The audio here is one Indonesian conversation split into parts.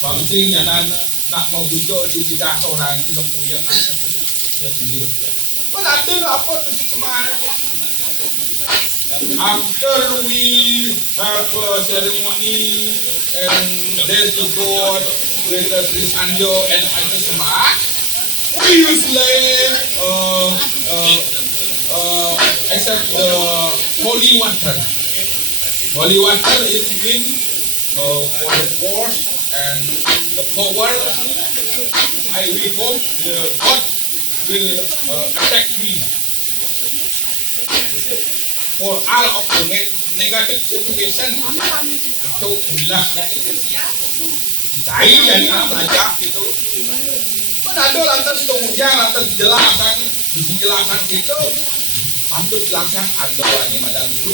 Bangting yang nak mau buka di bidang orang kita puyeng kan. Ada apa tu kemana? After we have a ceremony and bless the God with the Trisanjo and Antasama, we usually accept the holy water. Holy water is mean for the force and the power. We hope God will attack me for all of the negative situation. Itu ulah cai dan ajak gitu. Ada lantas tunjang lantas jelasan dijelasan gitu. Pantut jelasan ada wani madang itu.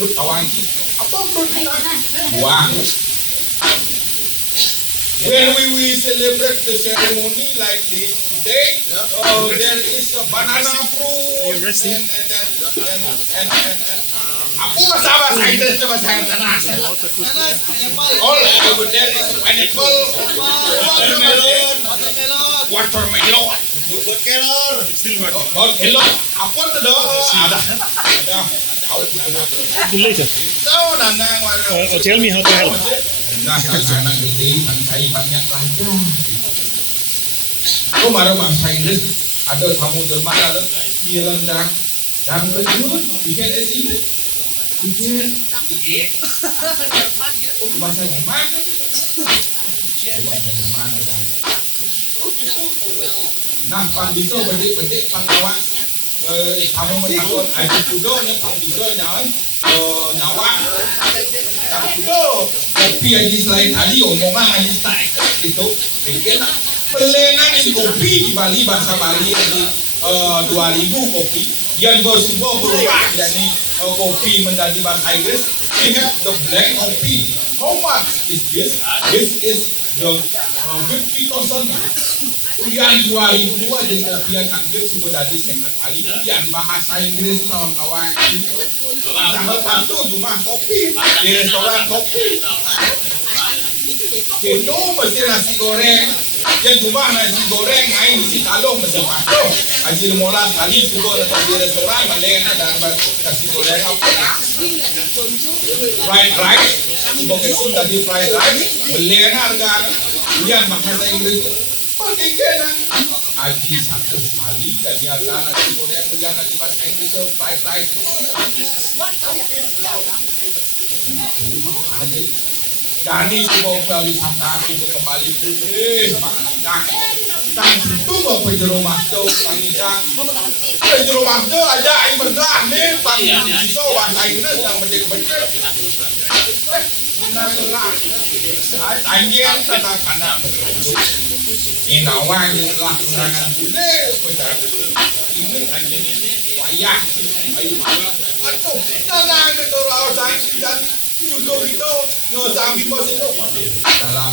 Tut awan apa tut wah. When we celebrate the ceremony like this today, there is a banana fruit and aku bahasa Inggrisnya bahasa internasional. All over there is pineapple, watermelon, kelor. Apa tu dah? Ada. Tahu nanang. Tell me how to help. Nah, anak gede, saya banyak pelajar. Oh, marah bahasa Inggris. Ada tamu Jerman ada. Dia lendang. Dan kejut, bikin ini. Bikin. Oh, bahasa Jerman. Bahasa Jerman ada. Nah, pangbiso bedik pangkawan. Tamu menakut. Aji kudo yang pangbiso nyawa. Nyawa. Kopi aja selain tadi omongan aja tak itu bikin pelengan ini kopi di Bali bahasa Bali di 2000 kopi yang berubah jadi kopi menjadi bahasa Inggris. Ingat the black kopi, how much is this? This is the 50,000. Yang 2002 jadi kopi yang tangkil sudah jadi sekali yang bahasa Inggris kawan-kawan sangat bantu cuma kopi di restoran kopi itu mesti nasi goreng yang cuma nasi goreng air isi talung mesti masuk haji mola sekali juga di restoran malena dan nasi goreng apa fried rice bukan tadi fried rice belena harga yang bahasa Inggris bagaimana haji satu sekali dan di antara nasi goreng yang nasi bahasa Inggris fried rice Dani semua wisata itu kembali pulih Pakidang tang itu mau penjuru masuk Pakidang penjuru masuk aja air berdah nih tang itu bahasa Inggris yang bedek-bedek Anjing tanah kanan inawan lah serangan pulih ini anjing ini wayah aduh tanah itu orang dan Judul itu nyosabi bos itu dalam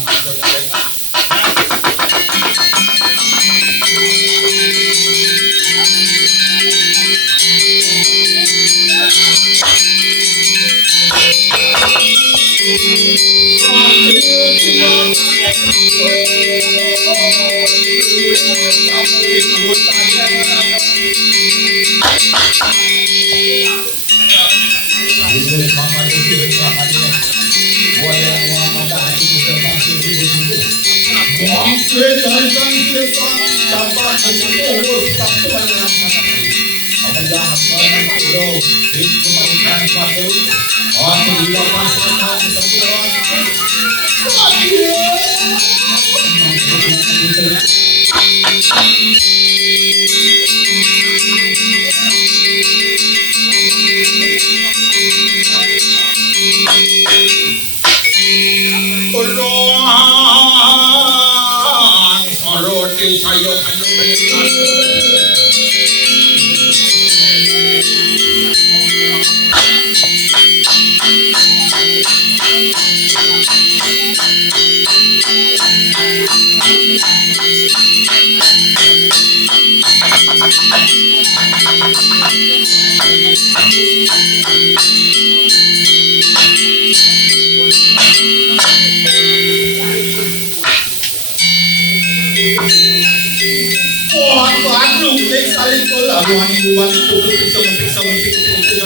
gending saling tolak wangi-wangi kuku pisau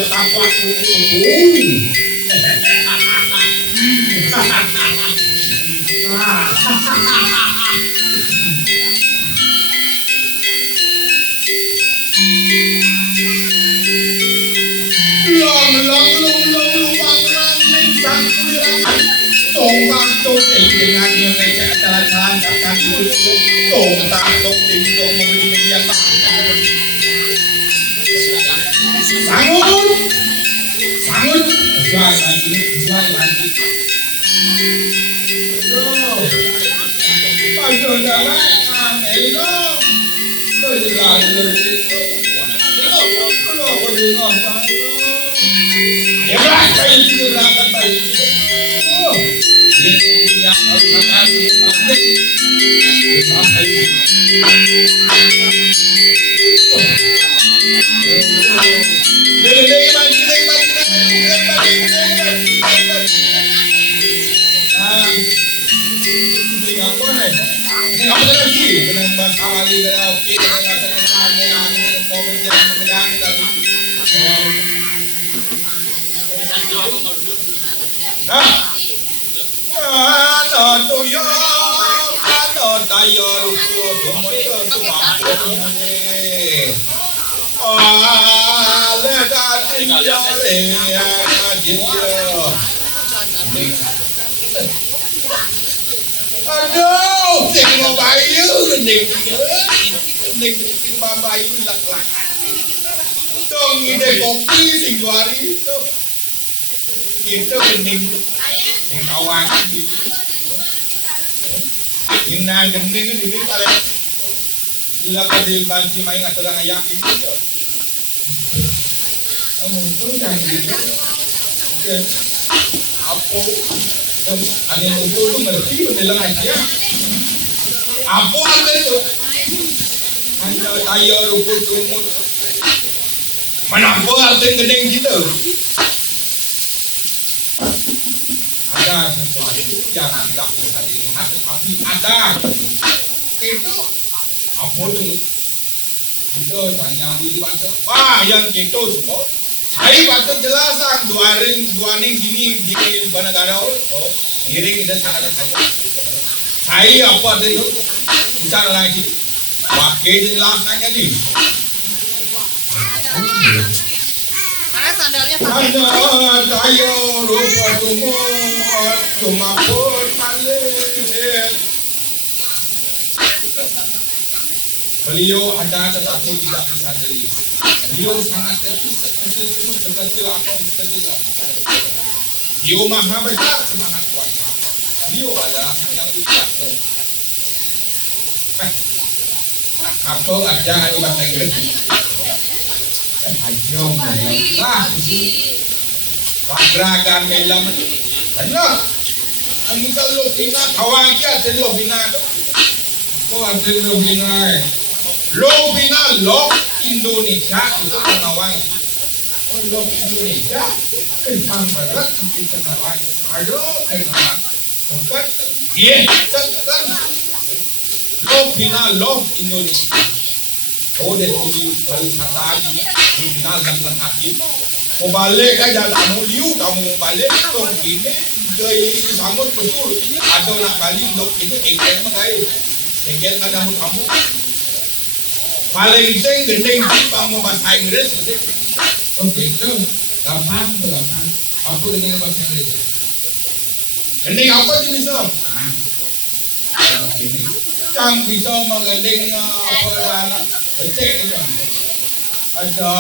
tapak dengan yang ngecek jalan-jalan akan media sangut jual lagi aduh jalan hello aduh tengok bayu gending bayu lak-lak dong ide kopi sing juari itu gending yang kawan Inna gending itu di paling gila kadi banci main atau orang yakin itu mungkin yang gitu apa ada yang untuk tu ngerti bilang aja apa ada itu hanya tayo rumput tumut kenapa artinya gending gitu ada sesuatu yang tidak bisa dilihat tetapi ada itu apa itu itu yang dibaca yang gitu semua saya baca jelasan duaning gini di negara giring itu sangat saya apa itu bicara lagi pakai jelasannya nih mana sandalnya pakai tayo rupa cuma pun paling beliau ada tetapi tidak bisa dari beliau sangat kecil apa bisa juga beliau maha besar semangat kuasa beliau adalah yang bijak apa ada di bahasa Inggris ayo lah bagragan melam benar angka lobina kawan kita lobina apa ada lobina Lobina Lok Indonesia itu penawang. Oh Lok Indonesia Kepang Barat di penawang. Ayo penawang. Bukan iya kan Lobina Lok Indonesia. Oh dari pariwisata Lobina dan lagi. Mau balik aja kamu liu kamu balik tuh gini dari sangat betul. Ada nak balik Lok ini engkel mengai. Engkel kan kamu paling sing gending bang mau bahasa Inggris oke itu gampang apa dengan bahasa Inggris gending apa sih bisa ini yang bisa menggending apa becek itu ada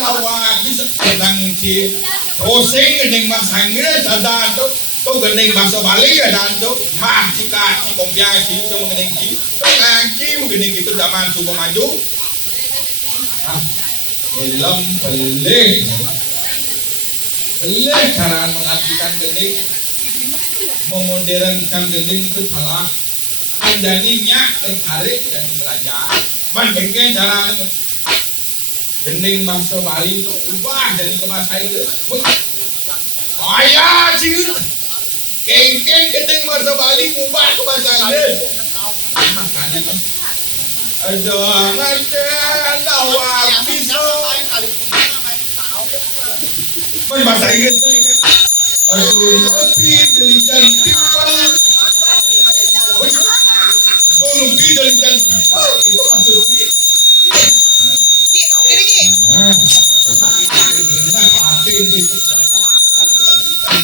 lawak bisa tentang si oseng gending bahasa Inggris ada tuh gending bahasa Bali ada tuh mah jika si kompiasi itu menggending ngaji mungkin itu zaman coba maju dalam pelih cara mengartikan gending memodernkan gending itu salah jadinya tertarik dan belajar bagaimana cara gending bahasa Bali itu ubah dari ke bahasa Inggris ayah sih kengkeng gending bahasa Bali ubah ke bahasa Inggris Jangan awak bisa. Main bahasa Inggris nih kan. Aduh, tapi delikan people. Don't be delikan people. Itu maksudnya.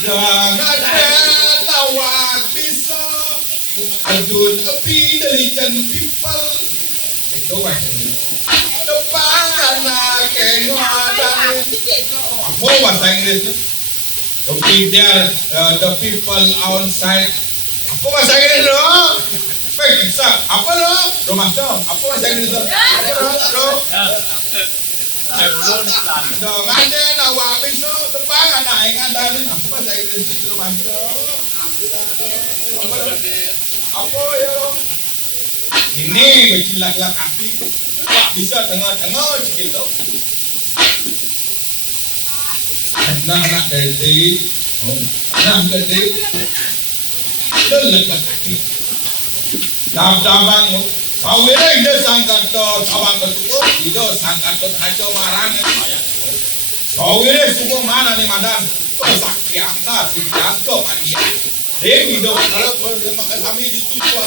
Jangan awak bisa. Aduh, tapi delikan people. Itu maksudnya. Depan kenyataan. Apa bahasa Inggrisnya? The people outside. Apa bahasa Inggris lo? Bisa. Apa lo? Rumah dong. Apa bahasa Inggris lo? Apa lo? Jangan awak bisa depan anak yang ada. Apa bahasa Inggris rumah dong? Apa ya? Ini bercilak-lak api. Wah, bisa tengah-tengah sikit loh. Anak-anak dari anak dari lelak api. Dab-dabang sawira ide sangkat sawang ketuku ide sangkat kacau marang sawira semua mana nih madan sakti angka si jangko mania demi ide kalau kami dituju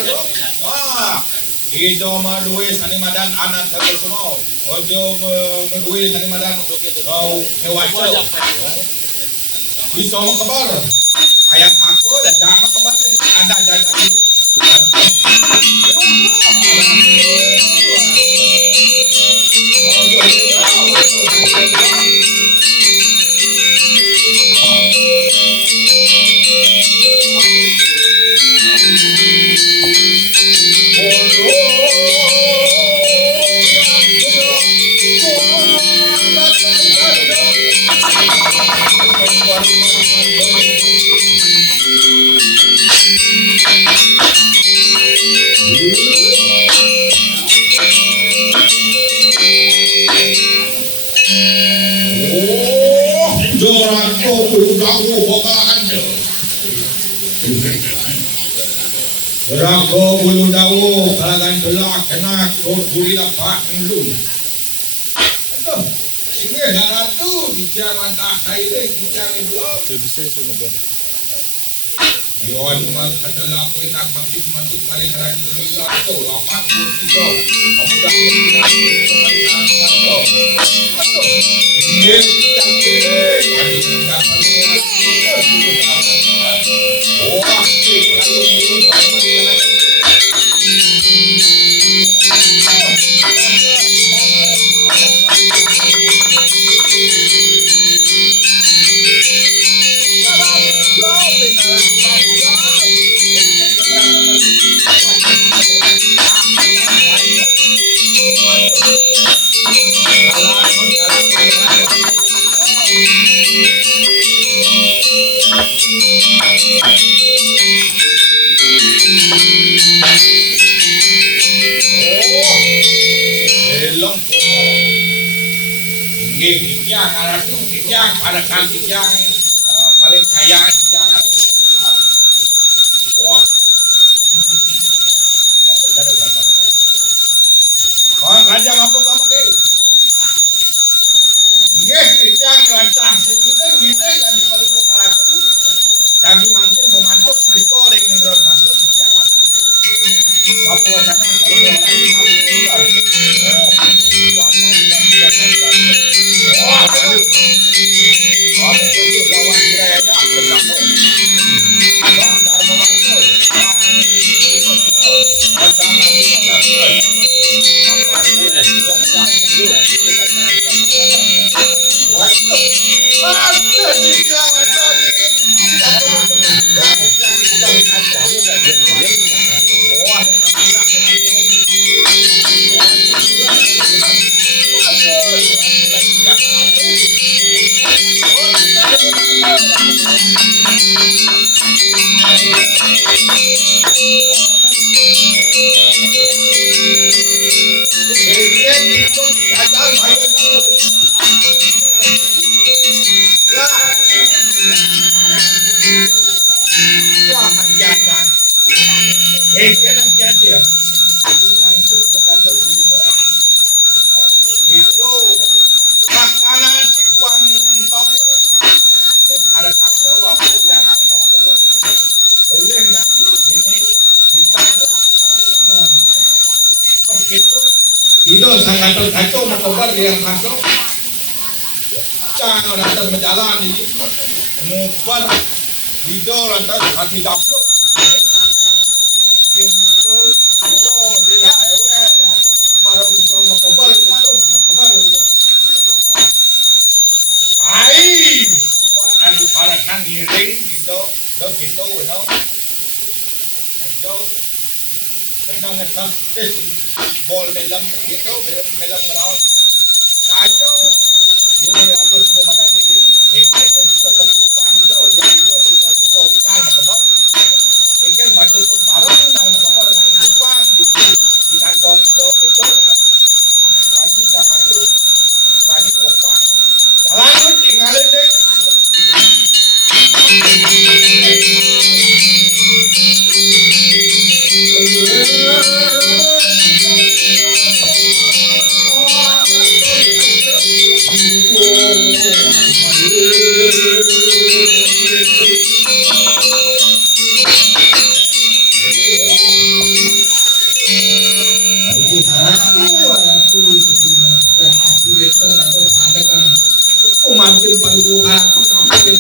ide madue sani madan anak terus semua ide madue sani madan kewajo bisa mau kabar ayam aku dan jangan kabar ada jaga itu. Rago bulu dawo kalagan celak kena kod buli dapat ngelun. Aduh, ini darah tu bicara mantah saya bicara belum. Yon mak adalah penak bangkit masuk balik kerana itu tu lapan kursi tu. Kamu dah berjalan tu. Aduh, ini cantik. Adik dah keluar. Wah, lalu Kijang ada tu kijang pada kan kijang paling kaya kijang. Wah, mau benar kan? Kau kijang apa kamu ni? Nggak kijang lantang. Gini jadi paling muka tu. Jadi mungkin memantuk mereka dengan terus masuk kijang matang ni. Apa sana kalau orang ini mau tinggal. Oh, jangan bilang tidak sabar. Wah, aduh. Kamu itu lawan kiranya bergabung. Bang Darmo masuk. Pasangan itu nak terus. Apa ini? Waduh. Ada tiga matahari. Wah, Langsung ke kata kelima. Itu makanan si kuang top. Dan ada kakak apa bilang boleh nggak ini ditangkap. Pas gitu, itu sangat terkacau makobar yang masuk. Jangan lantas berjalan ini, mufar video lantas hati daplok. Itu mesti nak awal, baru bisa makobar terus makobar. Ai, wah ada para nang ngiring gitu, begitu, no. Itu, kena ngetas tes bol dalam gitu, dalam ground. Itu. Ini aku semua madang ini, itu seperti itu, yang itu semua itu kita makabal. Ini kan bantu barang nang makabal Jepang di kantong itu bagi dah bantu bagi opah. Jalan tu tinggal dek. Mampir palu aku ngapain?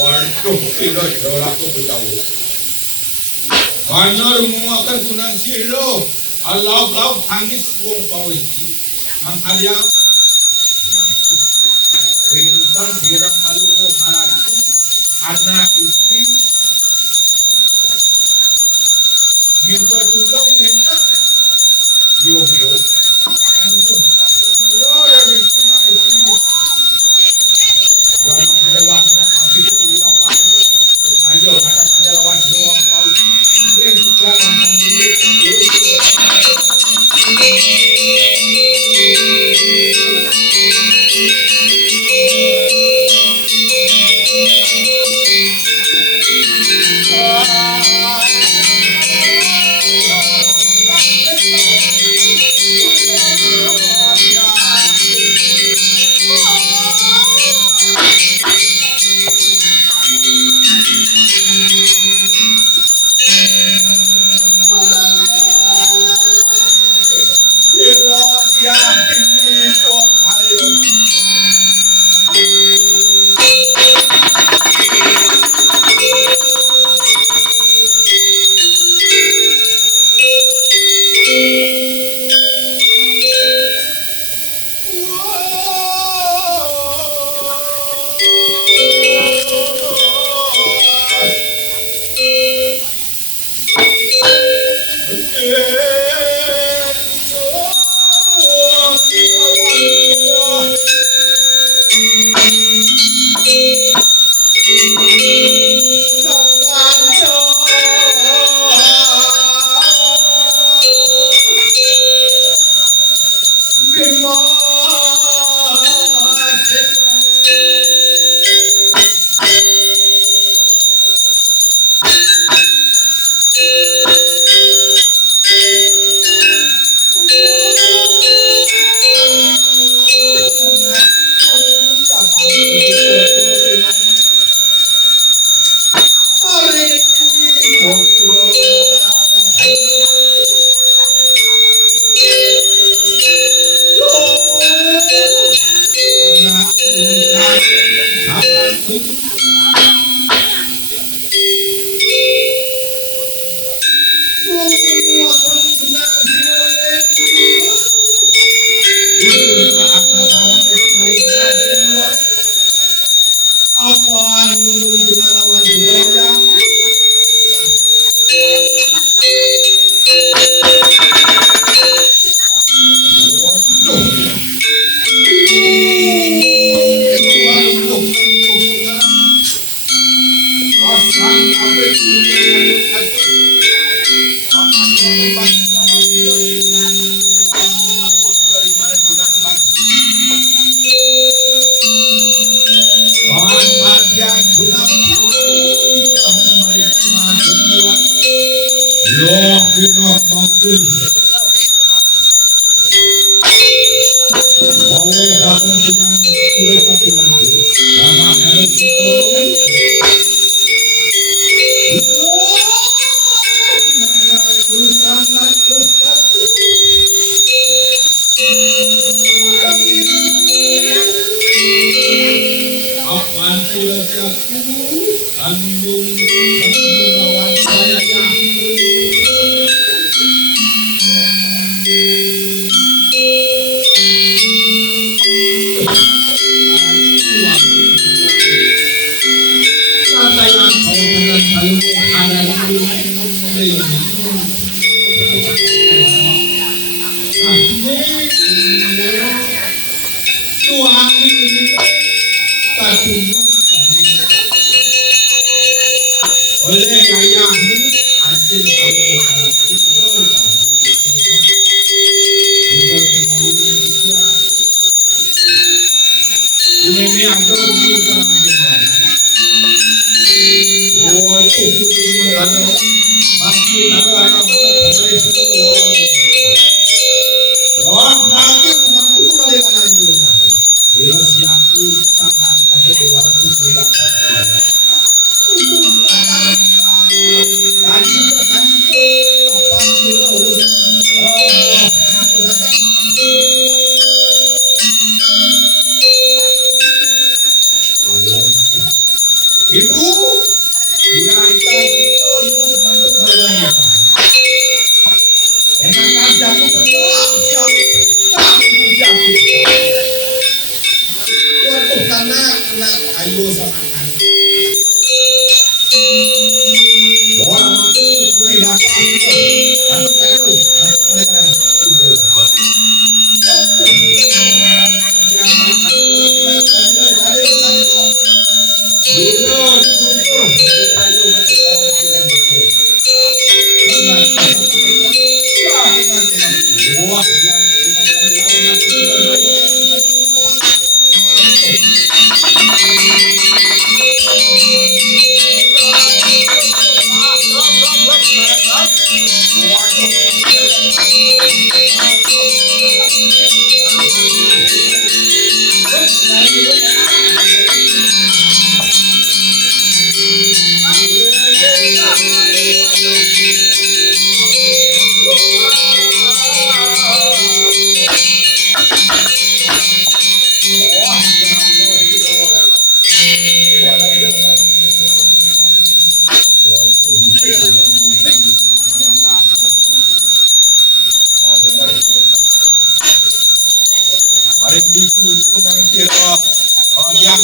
Waduh, itu aku tahu. Karena rumah akan kunang siro, Allah tangis wong pawisi. Angkalya, wintan hirang palu mo haratu, anak istri, minta tulong minta, yo. Loh, kita makin. Bawa datang dengan sudah satu lagi. Sama harus apaan sudah siapku andung kawan saya yang oleh ayah ini hasil ini agak oh itu masih ada Ibu, ya ibu masuk badannya. Enak aja aku siap. Waktu karena anak ayo sama kan. Doa mampu beli lapang. Aduh. Yang Mari bisu kunang tira yang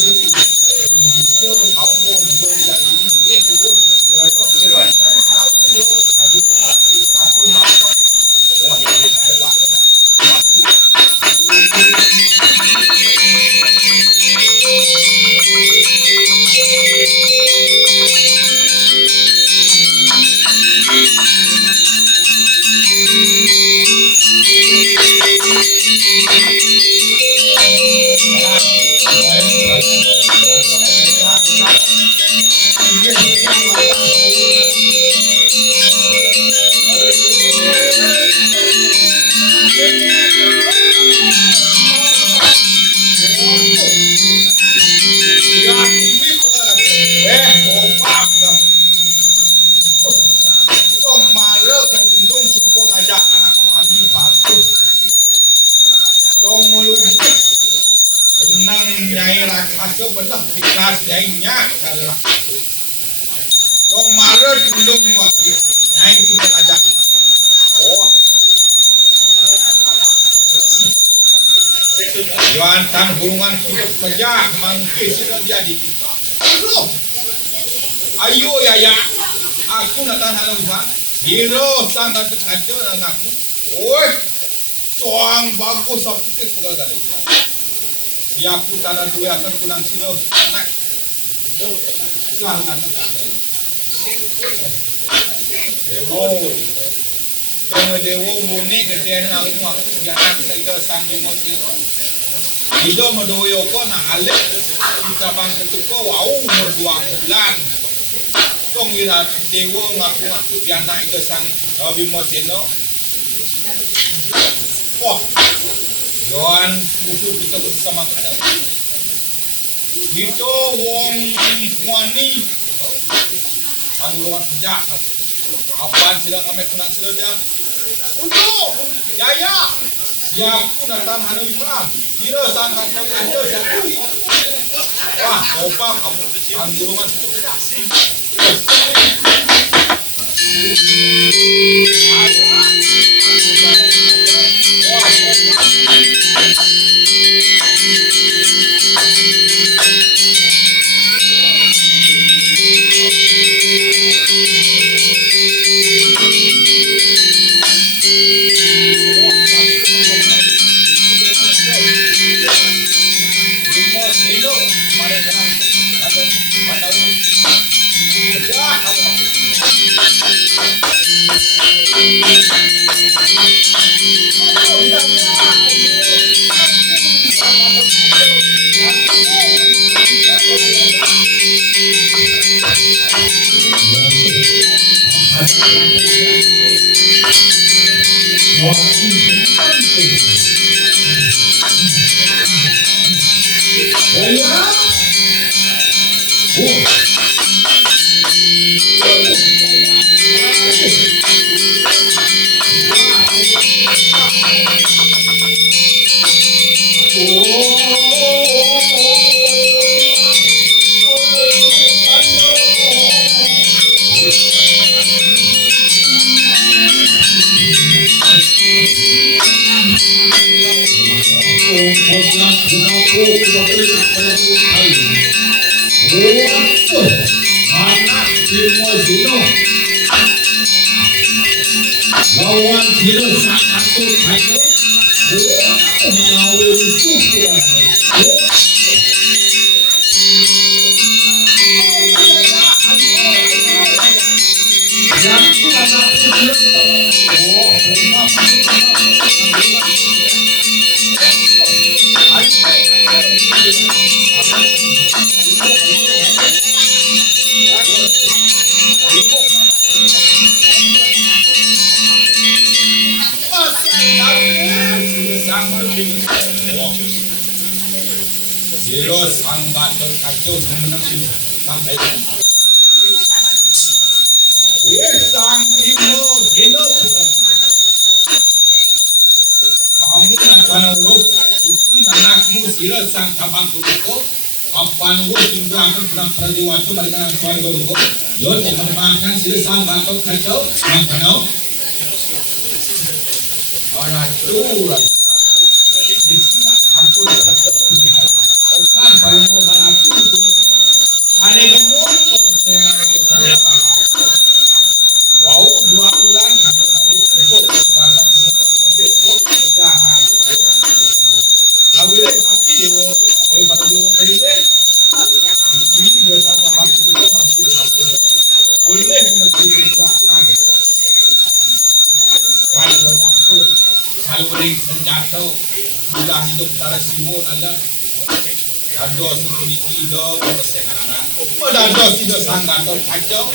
Juantan hubungan hidup kerja mangkis sudah jadi. Ayo ya, aku natan halang bang. Hero sangat terhancur anakku. Oi, soang bagus sakit pugal kali. Ya aku tanah dua akan kunang silo anak. Sangat. Dewo murni kerjaan aku jangan saya sang emosi. Hidup medoyo ko na alek kita bang ketuko wow umur 2 bulan. Kong wira dewa ngaku-ngaku biana itu sang Bima Seno. Wah, Yohan musuh kita bersama kadang. Itu wong wani anggulan sejak. Apaan sedang kami kunang sedang. Untuk Jaya. Siap pun datang hari Jumat. Kira sangat ada siapa. Wah, opa kamu anggulan tidak. Lawan Hero sangat baik. Hero sangat kacau menang sampai. Sang Bima Seno. Kamu akan urut iki anakmu sira sang kabang kuko. Apan wo singgo akan pulang prajuwatu mereka nang swarga ruko. Yo terbangkan sira sang bakok kacau mangkano. Ora tur. Ampun. Okan paling mo malaki. Ada gemuk percaya ke saya. Wow, 2 bulan kami balik cukup bahkan semua jangan. Awalnya kami dewa, pada dewa presiden. Ini juga sama waktu kita masih boleh mengerti belakang. Baik berdakto, kalau boleh senjata, sudah hidup secara simul anda. Dados memiliki hidup persengan anak. Dados tidak sangat terkacau.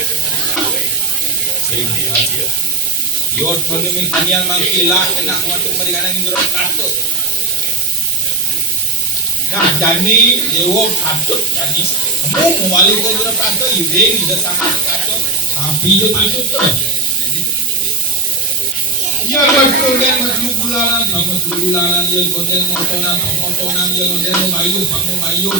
Yo tonim kanian mangkila kena waktu mereka indro katut. Nah jadi dewa katut jadi kamu mewali indro katut ide tidak sangat katut tapi itu katut tuh. Ya betul dan bulanan sama bulanan yang konten motonan yang konten bayu kamu bayu.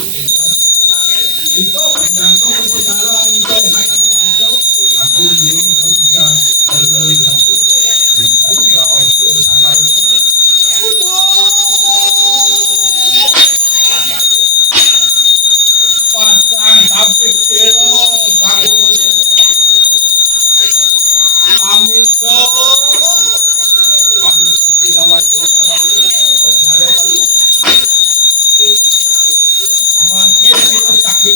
Itu pendangkau perjalanan itu sangat kacau. Aku ini bisa berlari. Pasang tabik zero, amin do, amin kesilawat makin sih tanggung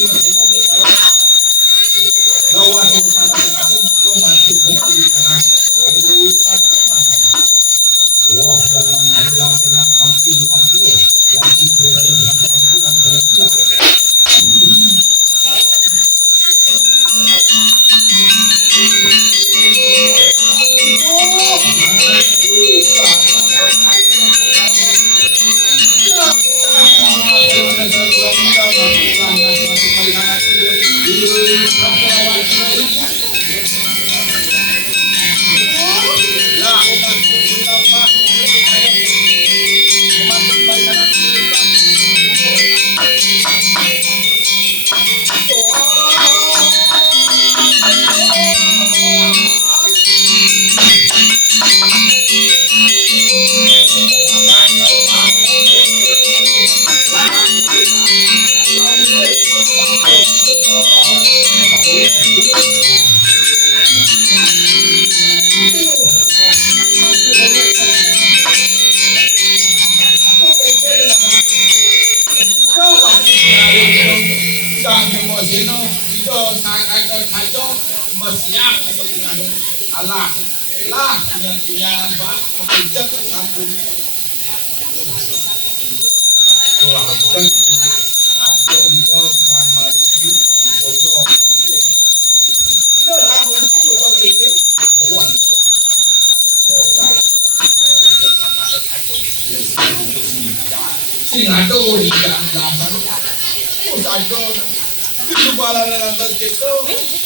dengan Allah lah yang punya Pak pekerja sambung Tulakan atau untuk sama itu bodoh itu sama itu bodoh itu uang sing ada di dalam usado itu bala lantas gitu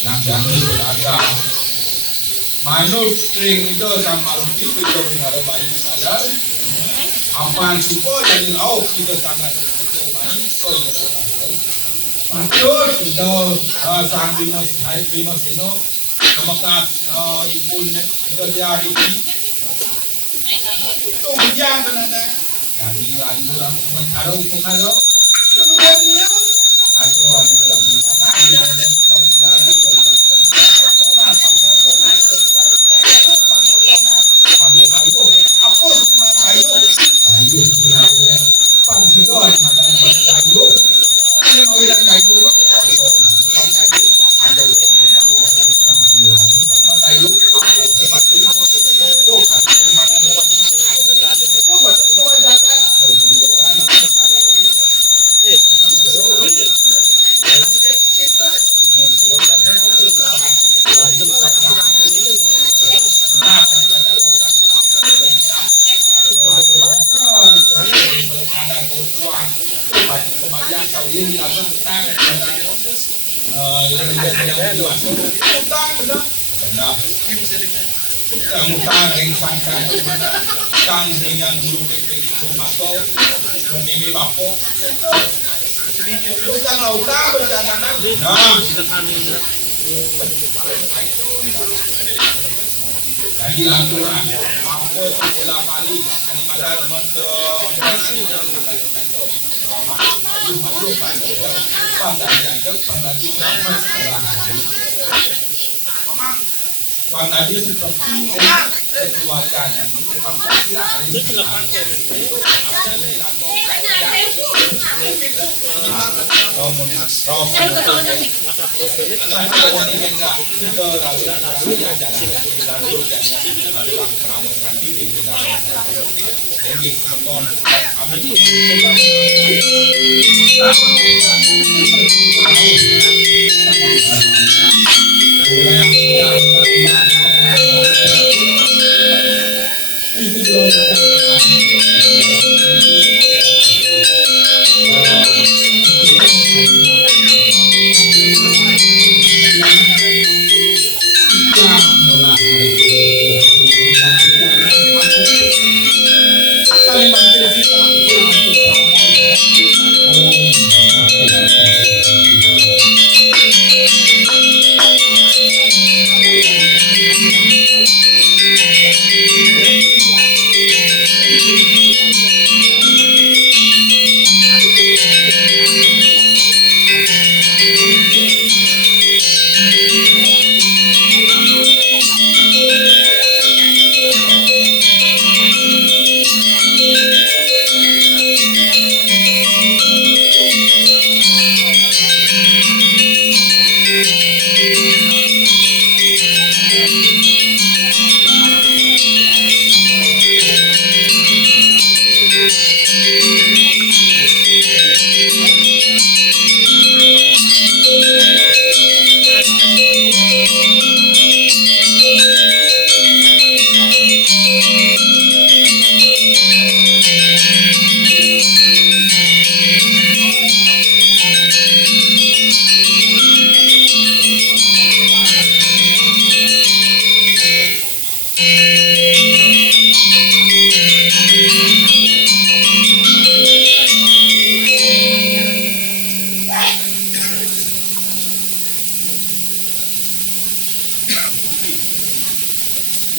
nang jangan ada manut string itu sama itu mengarah bayi sadar apa supo jadi lauk kita sangat main so manut itu sang bimas hai bimas itu semakas ipun itu dia di itu hujan tanah dari lalu mengaruh pengaruh kemudiannya atau yang bilang yang utang yang sangka utang dengan guru rumah kau menimi bapo utang utang berjalan lagi lanturan bapo bola balik animadan motor Pangadi seperti keluarkan